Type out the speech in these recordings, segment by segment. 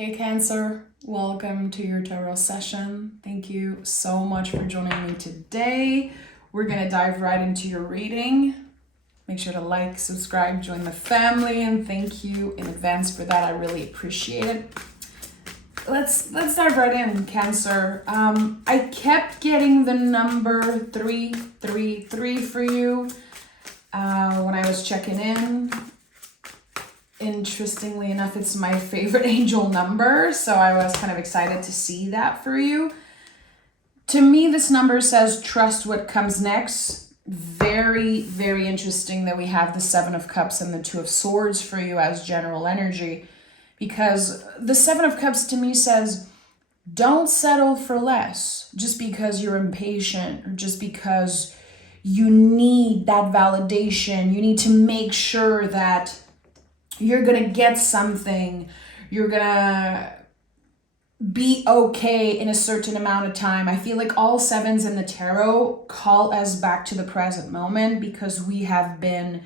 Hey Cancer, welcome to your tarot session. Thank you so much for joining me today. We're going to dive right into your reading. Make sure to like, subscribe, join the family, and thank you in advance for that. I really appreciate it. Let's dive right in, Cancer. I kept getting the number 333 for you when I was checking in. Interestingly enough, it's my favorite angel number, so I was kind of excited to see that for you. To me, this number says trust what comes next. Very, very interesting that we have the Seven of Cups and the Two of Swords for you as general energy, because the Seven of Cups to me says don't settle for less just because you're impatient or just because you need that validation. You need to make sure that you're going to get something. You're going to be okay in a certain amount of time. I feel like all sevens in the tarot call us back to the present moment because we have been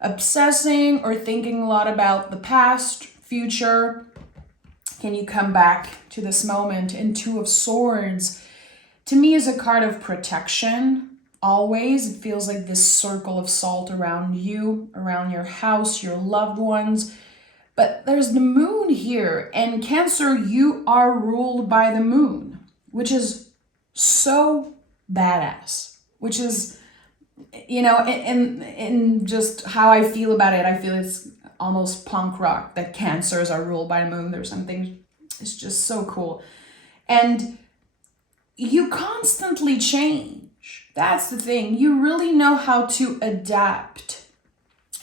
obsessing or thinking a lot about the past, future. Can you come back to this moment? And Two of Swords, to me, is a card of protection. Always, it feels like this circle of salt around you, around your house, your loved ones. But there's the moon here, and Cancer, you are ruled by the moon, which is so badass, which is, in just how I feel about it, I feel it's almost punk rock that Cancers are ruled by the moon. There's something, it's just so cool. And you constantly change. That's the thing. You really know how to adapt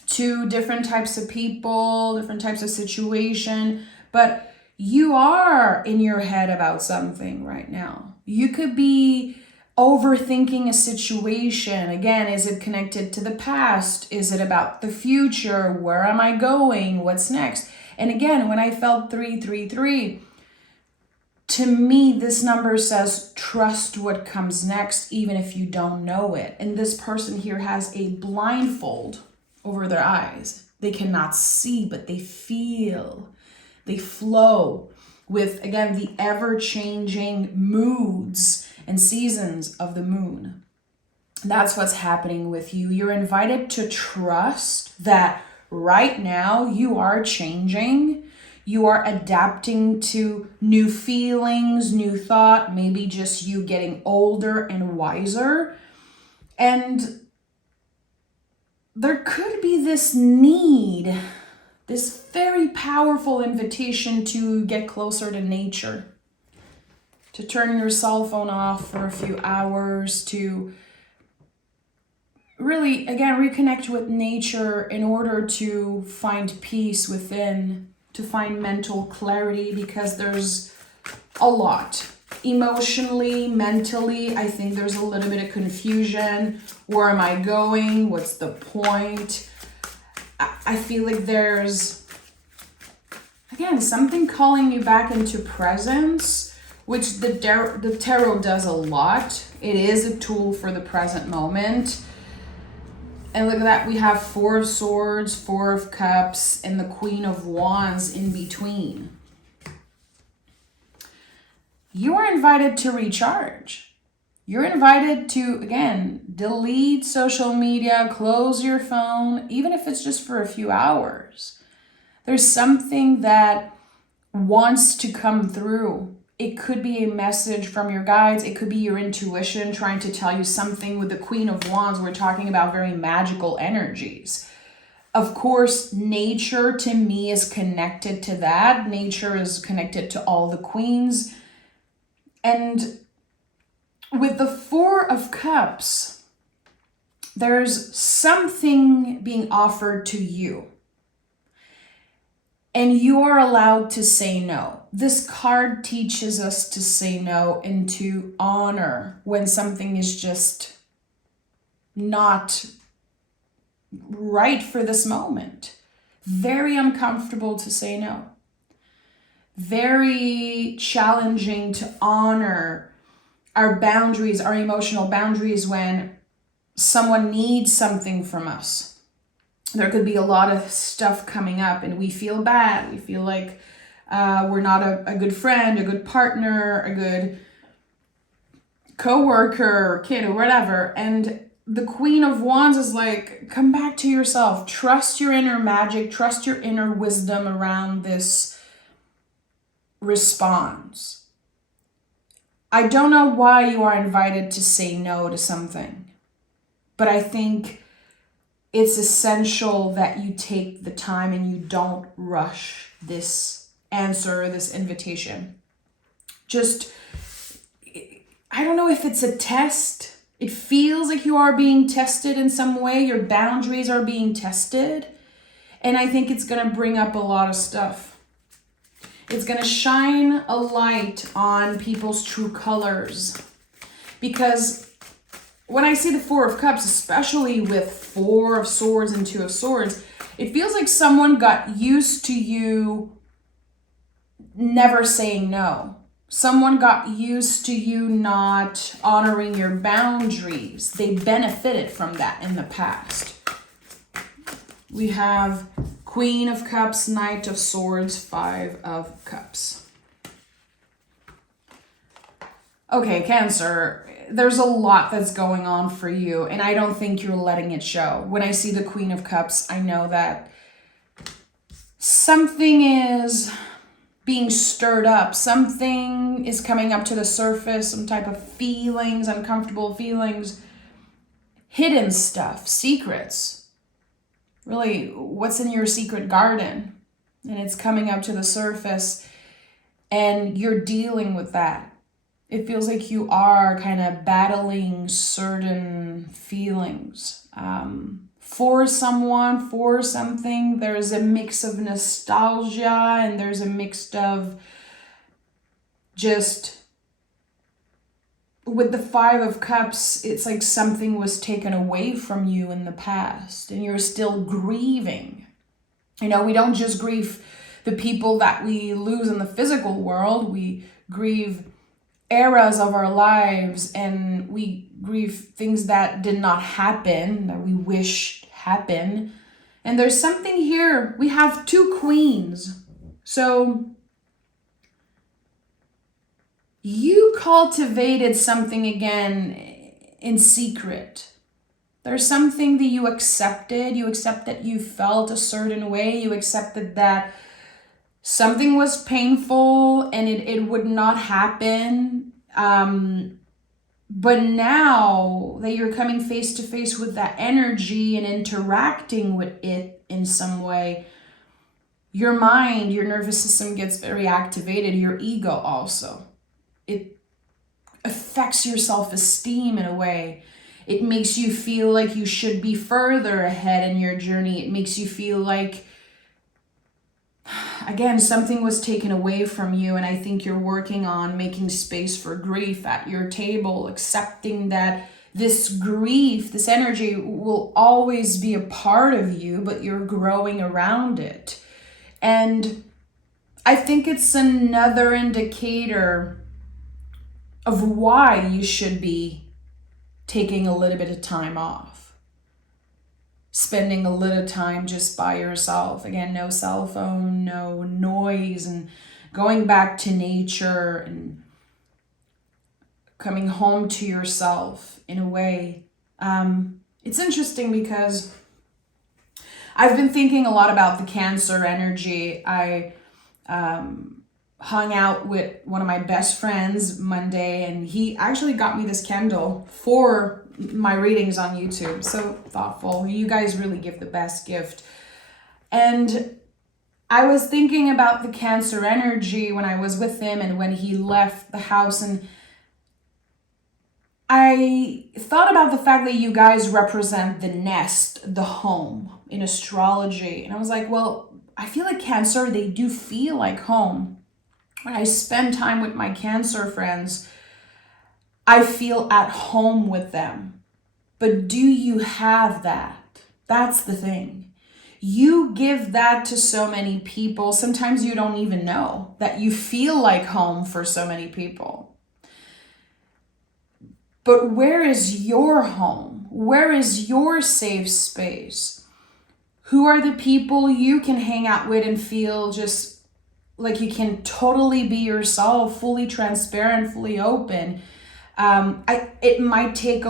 to different types of people, different types of situation, but you are in your head about something right now. You could be overthinking a situation. Again, is it connected to the past? Is it about the future? Where am I going? What's next? And again, when I felt 333, to me, this number says trust what comes next, even if you don't know it. And this person here has a blindfold over their eyes. They cannot see, but they feel. They flow with, again, the ever-changing moods and seasons of the moon. That's what's happening with you. You're invited to trust that right now you are changing. You are adapting to new feelings, new thought, maybe just you getting older and wiser. And there could be this need, this very powerful invitation to get closer to nature, to turn your cell phone off for a few hours, to really, again, reconnect with nature in order to find peace within, to find mental clarity, because there's a lot. Emotionally, mentally, I think there's a little bit of confusion. Where am I going? What's the point? I feel like there's, again, something calling you back into presence, which the tarot does a lot. It is a tool for the present moment. And look at that, we have Four of Swords, Four of Cups, and the Queen of Wands in between. You are invited to recharge. You're invited to, again, delete social media, close your phone, even if it's just for a few hours. There's something that wants to come through. It could be a message from your guides. It could be your intuition trying to tell you something. With the Queen of Wands, we're talking about very magical energies. Of course, nature to me is connected to that. Nature is connected to all the queens. And with the Four of Cups, there's something being offered to you. And you are allowed to say no. This card teaches us to say no and to honor when something is just not right for this moment. Very uncomfortable to say no. Very challenging to honor our boundaries, our emotional boundaries when someone needs something from us. There could be a lot of stuff coming up and we feel bad. We feel like we're not a good friend, a good partner, a good co-worker or kid or whatever. And the Queen of Wands is like, come back to yourself. Trust your inner magic. Trust your inner wisdom around this response. I don't know why you are invited to say no to something, but I think it's essential that you take the time and you don't rush this answer, this invitation. Just, I don't know if it's a test. It feels like you are being tested in some way. Your boundaries are being tested. And I think it's going to bring up a lot of stuff. It's going to shine a light on people's true colors. Because when I see the Four of Cups, especially with Four of Swords and Two of Swords, it feels like someone got used to you never saying no. Someone got used to you not honoring your boundaries. They benefited from that in the past. We have Queen of Cups, Knight of Swords, Five of Cups. Okay, Cancer, there's a lot that's going on for you, and I don't think you're letting it show. When I see the Queen of Cups, I know that something is being stirred up. Something is coming up to the surface, some type of feelings, uncomfortable feelings, hidden stuff, secrets. Really, what's in your secret garden? And it's coming up to the surface, and you're dealing with that. It feels like you are kind of battling certain feelings. For someone, for something, there's a mix of nostalgia and there's a mix of just, with the Five of Cups, it's like something was taken away from you in the past and you're still grieving. You know, we don't just grieve the people that we lose in the physical world. We grieve eras of our lives, and we grieve things that did not happen, that we wish happen. And there's something here. We have two queens. So you cultivated something again in secret. There's something that you accepted. You accept that you felt a certain way. You accepted that something was painful and it would not happen. But now that you're coming face to face with that energy and interacting with it in some way, your mind, your nervous system gets very activated, your ego also. It affects your self-esteem in a way. It makes you feel like you should be further ahead in your journey. It makes you feel like, again, something was taken away from you, and I think you're working on making space for grief at your table, accepting that this grief, this energy will always be a part of you, but you're growing around it. And I think it's another indicator of why you should be taking a little bit of time off. Spending a little time just by yourself. Again, no cell phone, no noise, and going back to nature and coming home to yourself in a way. It's interesting because I've been thinking a lot about the Cancer energy. I hung out with one of my best friends Monday, and he actually got me this candle for my readings on YouTube. So thoughtful. You guys really give the best gift. And I was thinking about the Cancer energy when I was with him and when he left the house, and I thought about the fact that you guys represent the nest, the home in astrology. And I was like, well, I feel like Cancer, they do feel like home. When I spend time with my Cancer friends, I feel at home with them. But do you have that? That's the thing. You give that to so many people. Sometimes you don't even know that you feel like home for so many people. But where is your home? Where is your safe space? Who are the people you can hang out with and feel just like you can totally be yourself, fully transparent, fully open. It might take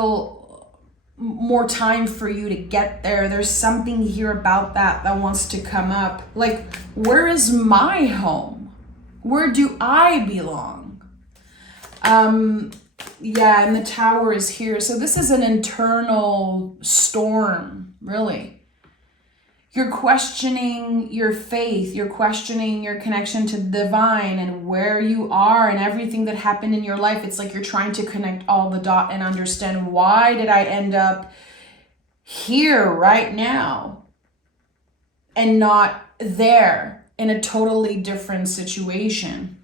more time for you to get there. There's something here about that wants to come up. Like, where is my home? Where do I belong? Yeah, and the Tower is here. So this is an internal storm, really. You're questioning your faith, you're questioning your connection to the divine and where you are and everything that happened in your life. It's like you're trying to connect all the dots and understand, why did I end up here right now and not there in a totally different situation?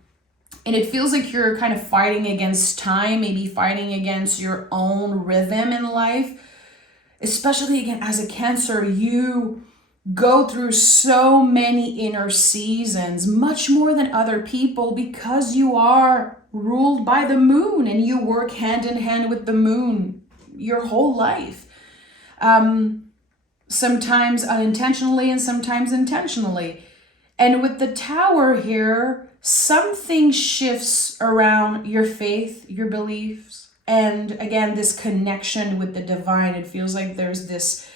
And it feels like you're kind of fighting against time, maybe fighting against your own rhythm in life. Especially, again, as a Cancer, you go through so many inner seasons, much more than other people, because you are ruled by the moon and you work hand in hand with the moon your whole life. Sometimes unintentionally and sometimes intentionally. And with the Tower here, something shifts around your faith, your beliefs, and again, this connection with the divine. It feels like there's this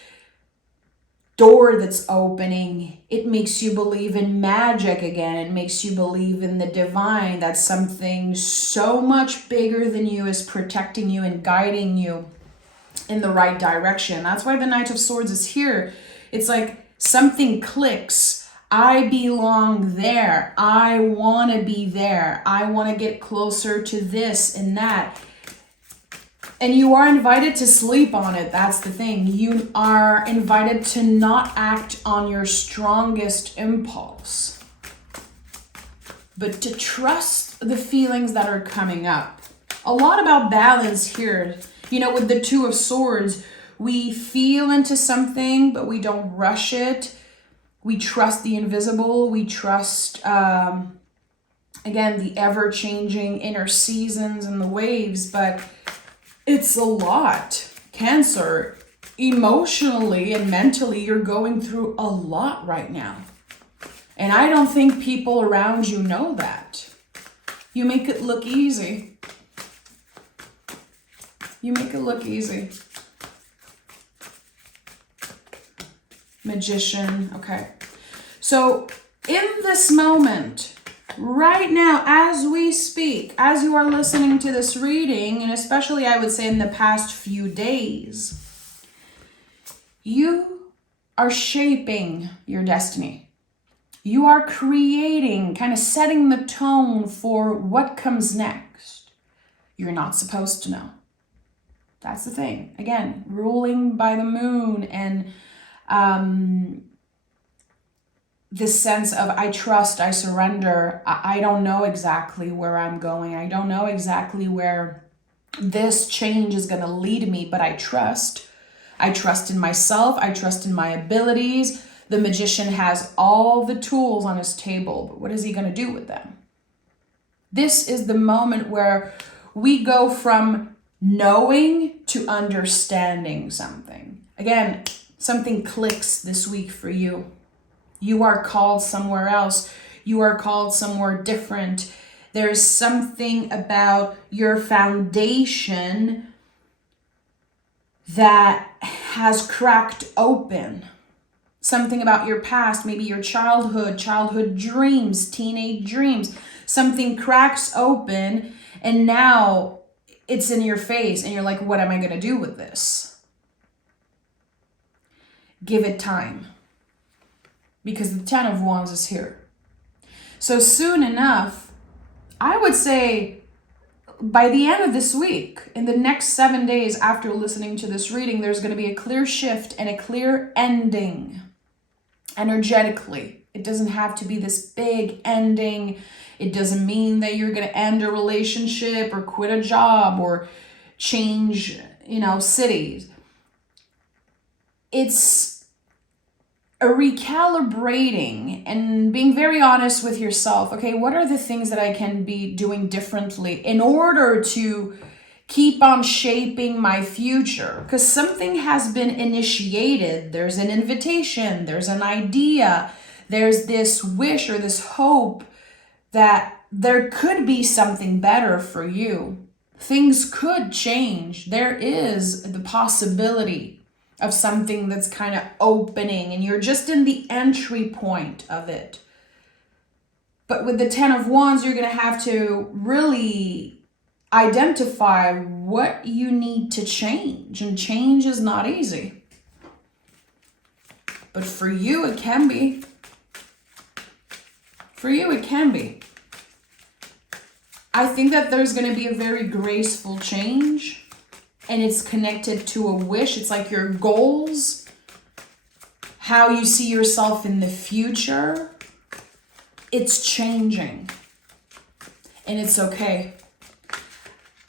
door that's opening. It makes you believe in magic again. It makes you believe in the divine, that something so much bigger than you is protecting you and guiding you in the right direction. That's why the Knight of Swords is here. It's like something clicks. I belong there. I want to be there. I want to get closer to this and that. And you are invited to sleep on it. That's the thing. You are invited to not act on your strongest impulse, but to trust the feelings that are coming up. A lot about balance here. You know, with the Two of Swords, we feel into something, but we don't rush it. We trust the invisible. We trust, again, the ever-changing inner seasons and the waves, but it's a lot. Cancer, emotionally and mentally, you're going through a lot right now. And I don't think people around you know that. You make it look easy. You make it look easy. Magician, okay. So in this moment, right now, as we speak, as you are listening to this reading, and especially I would say in the past few days, you are shaping your destiny. You are creating, kind of setting the tone for what comes next. You're not supposed to know. That's the thing. Again, ruling by the moon and this sense of I trust, I surrender. I don't know exactly where I'm going. I don't know exactly where this change is going to lead me, but I trust. I trust in myself. I trust in my abilities. The magician has all the tools on his table, but what is he going to do with them? This is the moment where we go from knowing to understanding something. Again, something clicks this week for you. You are called somewhere else. You are called somewhere different. There's something about your foundation that has cracked open. Something about your past, maybe your childhood dreams, teenage dreams. Something cracks open and now it's in your face and you're like, what am I going to do with this? Give it time. Because the Ten of Wands is here. So soon enough, I would say by the end of this week, in the next 7 days after listening to this reading, there's going to be a clear shift and a clear ending energetically. It doesn't have to be this big ending. It doesn't mean that you're going to end a relationship or quit a job or change, cities. It's a recalibrating and being very honest with yourself. Okay, what are the things that I can be doing differently in order to keep on shaping my future? Because something has been initiated. There's an invitation. There's an idea. There's this wish or this hope that there could be something better for you. Things could change. There is the possibility of something that's kind of opening, and you're just in the entry point of it. But with the 10 of Wands, you're going to have to really identify what you need to change. And change is not easy. But for you, it can be. For you, it can be. I think that there's going to be a very graceful change. And it's connected to a wish. It's like your goals. How you see yourself in the future. It's changing. And it's okay.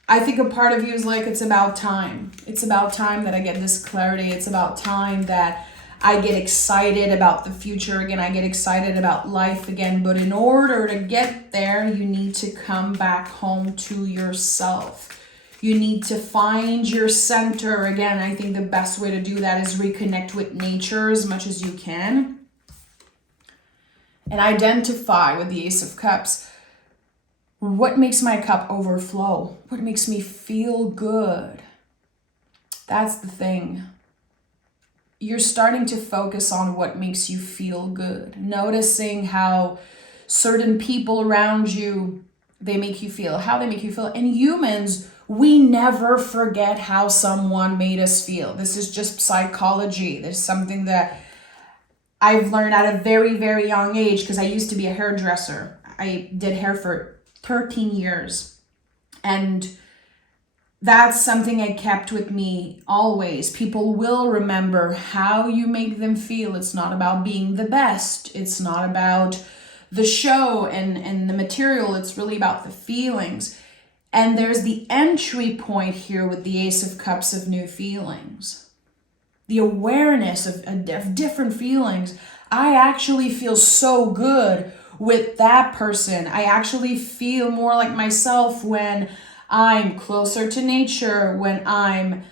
I think a part of you is like, it's about time. It's about time that I get this clarity. It's about time that I get excited about the future again. I get excited about life again. But in order to get there, you need to come back home to yourself. You need to find your center again. I think the best way to do that is reconnect with nature as much as you can. And identify with the Ace of Cups. What makes my cup overflow? What makes me feel good? That's the thing. You're starting to focus on what makes you feel good. Noticing how certain people around you, they make you feel, how they make you feel. And humans, we never forget how someone made us feel. This is just psychology. There's something that I've learned at a very, very young age, because I used to be a hairdresser. I did hair for 13 years. And that's something I kept with me always. People will remember how you make them feel. It's not about being the best. It's not about the show and the material. It's really about the feelings. And there's the entry point here with the Ace of Cups of new feelings. The awareness of different feelings. I actually feel so good with that person. I actually feel more like myself when I'm closer to nature, when I'm,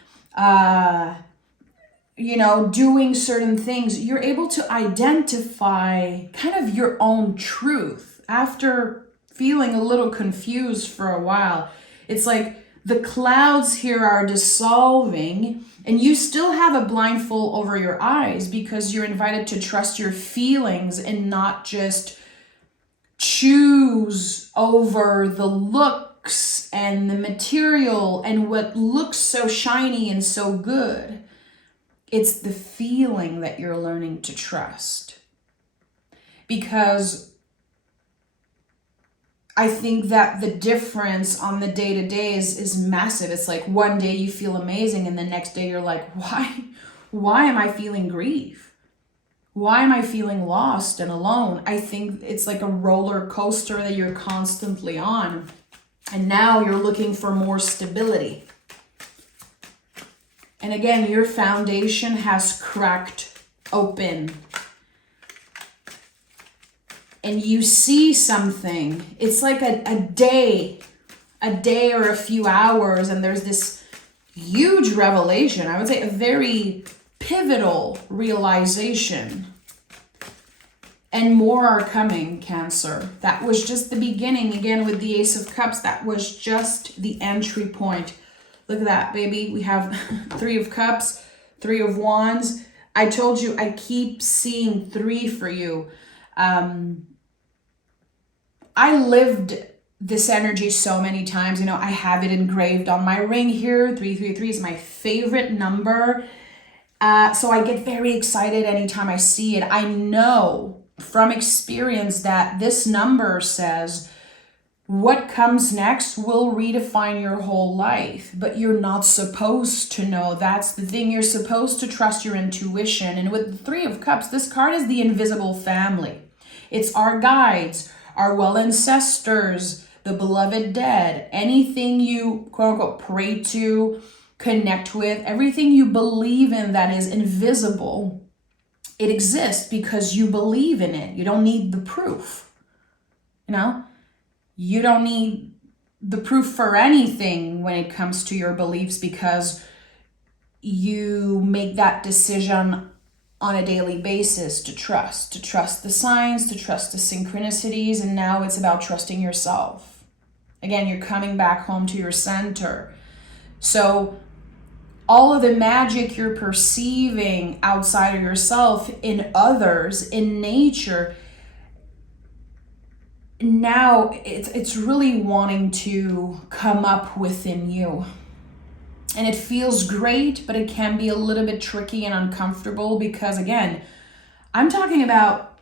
doing certain things. You're able to identify kind of your own truth after feeling a little confused for a while. It's like the clouds here are dissolving and you still have a blindfold over your eyes because you're invited to trust your feelings and not just choose over the looks and the material and what looks so shiny and so good. It's the feeling that you're learning to trust. Because I think that the difference on the day-to-day is massive. It's like one day you feel amazing and the next day you're like, why am I feeling grief? Why am I feeling lost and alone? I think it's like a roller coaster that you're constantly on. And now you're looking for more stability. And again, your foundation has cracked open. And you see something. It's like a day or a few hours, and there's this huge revelation. I would say a very pivotal realization. And more are coming, Cancer. That was just the beginning. Again, with the Ace of Cups, that was just the entry point. Look at that, baby. We have 3 of Cups, 3 of Wands. I told you, I keep seeing 3 for you. I lived this energy so many times. You know, I have it engraved on my ring here. 333 is my favorite number. So I get very excited anytime I see it. I know from experience that this number says what comes next will redefine your whole life, but you're not supposed to know. That's the thing. You're supposed to trust your intuition. And with the 3 of Cups, this card is the invisible family. It's our guides, our well ancestors, the beloved dead, anything you quote unquote pray to, connect with, everything you believe in that is invisible. It exists because you believe in it. You don't need the proof. You know, you don't need the proof for anything when it comes to your beliefs because you make that decision on a daily basis to trust the signs, to trust the synchronicities, and now it's about trusting yourself. Again, you're coming back home to your center. So all of the magic you're perceiving outside of yourself, in others, in nature, now it's really wanting to come up within you. And it feels great, but it can be a little bit tricky and uncomfortable because, again, I'm talking about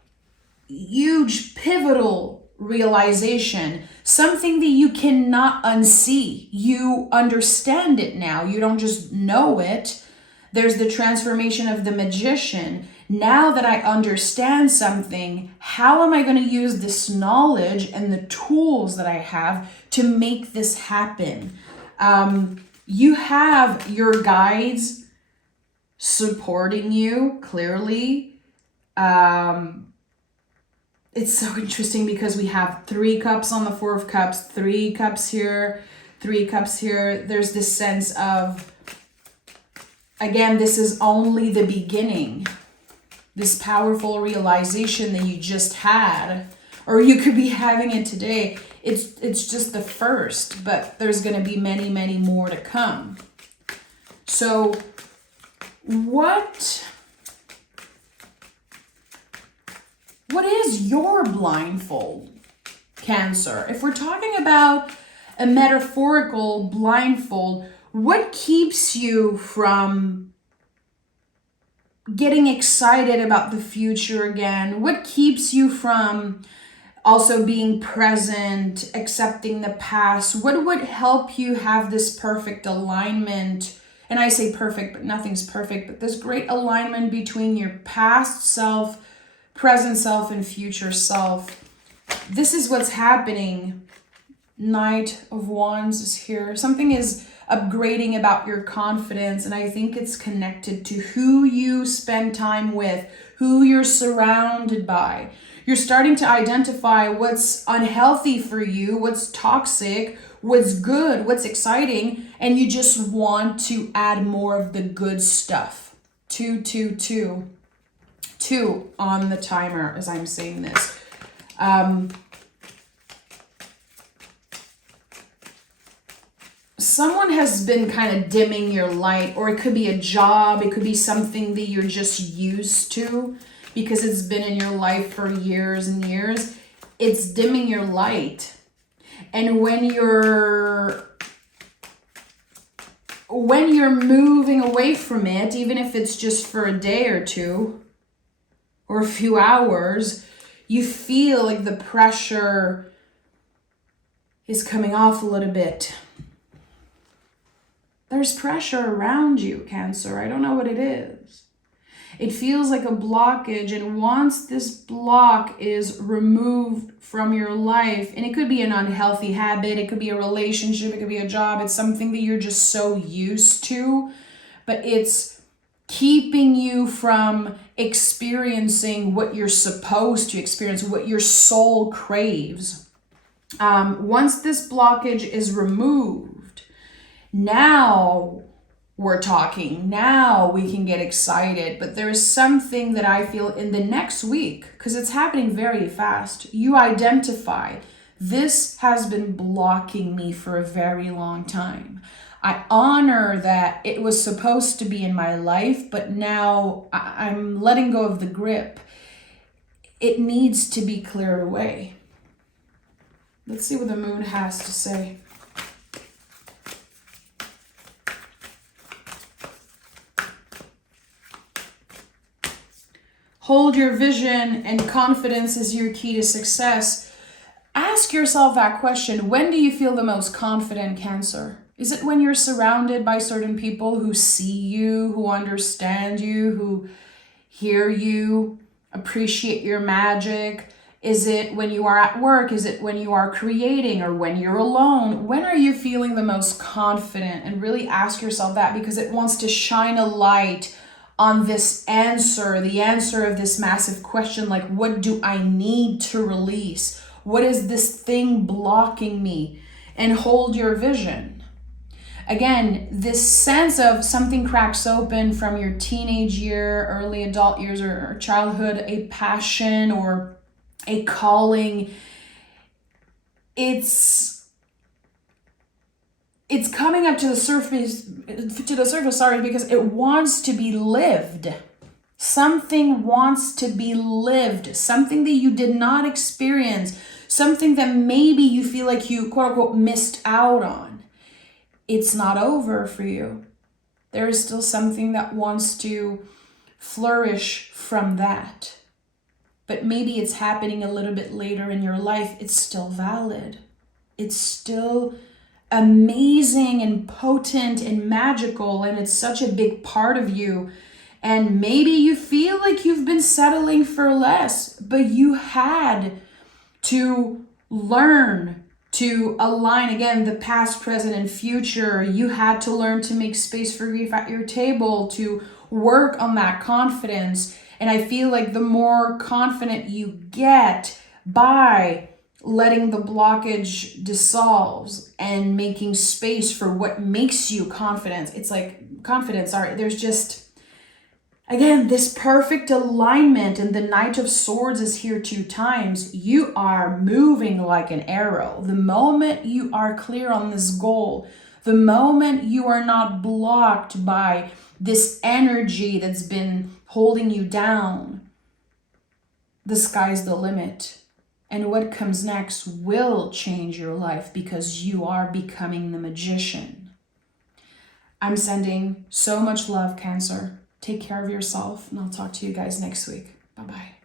huge, pivotal realization, something that you cannot unsee. You understand it now. You don't just know it. There's the transformation of the magician. Now that I understand something, how am I going to use this knowledge and the tools that I have to make this happen? You have your guides supporting you, clearly. It's so interesting because we have 3 cups on the 4 of cups, 3 cups here, 3 cups here. There's this sense of, again, this is only the beginning. This powerful realization that you just had, or you could be having it today. It's just the first, but there's going to be many, many more to come. So what is your blindfold, Cancer? If we're talking about a metaphorical blindfold, what keeps you from getting excited about the future again? What keeps you from also being present, accepting the past? What would help you have this perfect alignment? And I say perfect, but nothing's perfect, but this great alignment between your past self, present self, and future self. This is what's happening. Knight of Wands is here. Something is upgrading about your confidence, and I think it's connected to who you spend time with, who you're surrounded by. You're starting to identify what's unhealthy for you, what's toxic, what's good, what's exciting, and you just want to add more of the good stuff. 2, 2, 2. 2 on the timer as I'm saying this. Someone has been kind of dimming your light, or it could be a job, it could be something that you're just used to because it's been in your life for years and years. It's dimming your light. And when you're moving away from it, even if it's just for a day or two or a few hours, you feel like the pressure is coming off a little bit. There's pressure around you, Cancer. I don't know what it is. It feels like a blockage, and once this block is removed from your life, and it could be an unhealthy habit, it could be a relationship, it could be a job, it's something that you're just so used to, but it's keeping you from experiencing what you're supposed to experience, what your soul craves. Once this blockage is removed, now we're talking. Now we can get excited. But there is something that I feel in the next week, because it's happening very fast. You identify, this has been blocking me for a very long time. I honor that it was supposed to be in my life, but now I'm letting go of the grip. It needs to be cleared away. Let's see what the moon has to say. Hold your vision, and confidence is your key to success. Ask yourself that question. When do you feel the most confident, Cancer? Is it when you're surrounded by certain people who see you, who understand you, who hear you, appreciate your magic? Is it when you are at work? Is it when you are creating, or when you're alone? When are you feeling the most confident? And really ask yourself that, because it wants to shine a light on this answer, the answer of this massive question, like, what do I need to release? What is this thing blocking me? And hold your vision. again, this sense of something cracks open from your teenage year, early adult years, or childhood, a passion or a calling. It's coming up to the surface, sorry, because it wants to be lived. Something wants to be lived, something that you did not experience, something that maybe you feel like you, quote unquote, missed out on. It's not over for you. There is still something that wants to flourish from that. But maybe it's happening a little bit later in your life. It's still valid. It's still amazing and potent and magical, and it's such a big part of you. And maybe you feel like you've been settling for less, but you had to learn to align, again, the past, present, and future. You had to learn to make space for grief at your table, to work on that confidence. And I feel like the more confident you get by letting the blockage dissolves and making space for what makes you confident. It's like confidence, there's just, again, this perfect alignment, and the Knight of Swords is here 2 times. You are moving like an arrow. The moment you are clear on this goal, the moment you are not blocked by this energy that's been holding you down, the sky's the limit. And what comes next will change your life because you are becoming the magician. I'm sending so much love, Cancer. Take care of yourself, and I'll talk to you guys next week. Bye-bye.